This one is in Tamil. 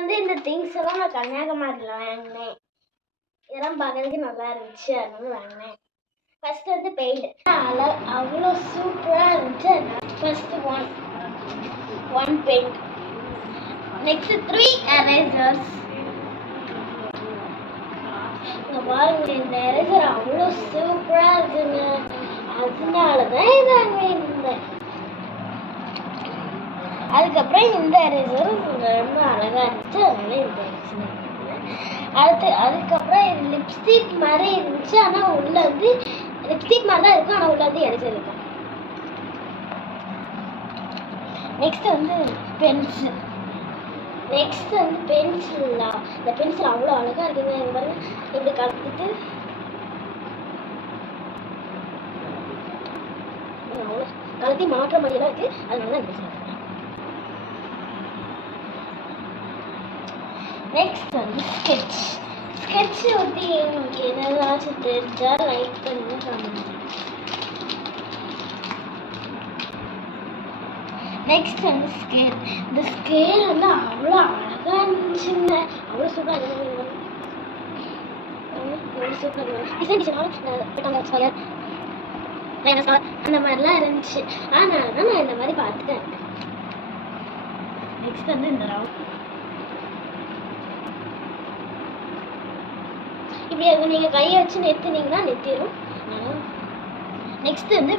வந்து இந்த திங்ஸ் எல்லாம் நான் கன்னியாகுமரியில் வாங்கினேன். இதெல்லாம் பார்க்கறதுக்கு நல்லா இருந்துச்சு, அதனால வாங்கினேன். ஃபர்ஸ்ட் வந்து பெயிண்ட் அவ்வளோ சூப்பராக இருந்துச்சு. First one paint, next 3 erasers. இங்க பாருங்க, இந்த எரேசர் அவ்வளோ சூப்பராக இருக்குங்க. அதனால தான் இதை வாங்கியிருந்தேன். அதுக்கப்புறம் இந்த எரேசர் ரொம்ப அழகாக இருந்துச்சு, அதனால இந்த எரேசர். அதுக்கப்புறம் இது லிப்ஸ்டிக் மாதிரி இருந்துச்சு, ஆனால் உள்ள வந்து லிப்ஸ்டிக் மாதிரி தான் இருக்கும், ஆனால் உள்ள வந்து எரேசர் இருக்கும். நெக்ஸ்ட் வந்து பென்சில். நெக்ஸ்ட் வந்து பென்சில். இந்த பென்சில் அவ்வளோ அழகாக இருக்குங்க. இது பாருங்க, இப்படி கலந்துட்டு அவ்வளோ கலத்தி மாற்ற மாதிரியெல்லாம் இருக்குது, அதனால தான் பென்சில். நெக்ஸ்ட் வந்து ஸ்கெட்ச். ஸ்கெட்ச் வந்து உங்களுக்கு ஏதாச்சும் தெரிஞ்சால் லைக் பண்ணி கமெண்ட். நெக்ஸ்ட் வந்து ஸ்கேல். இந்த ஸ்கேல் வந்து அவ்வளோ அழகாக இருந்துச்சுங்க, அவ்வளோ சூப்பராக இருந்துச்சு. அந்த மாதிரிலாம் இருந்துச்சு, அதனால தான் நான் இந்த மாதிரி பார்த்துட்டேன். நெக்ஸ்ட் வந்து இந்த ரவுண்ட். இப்படி நீங்கள் கையை வச்சு நிறுத்தினீங்கன்னா நிறுத்திடும். நெக்ஸ்ட் வந்து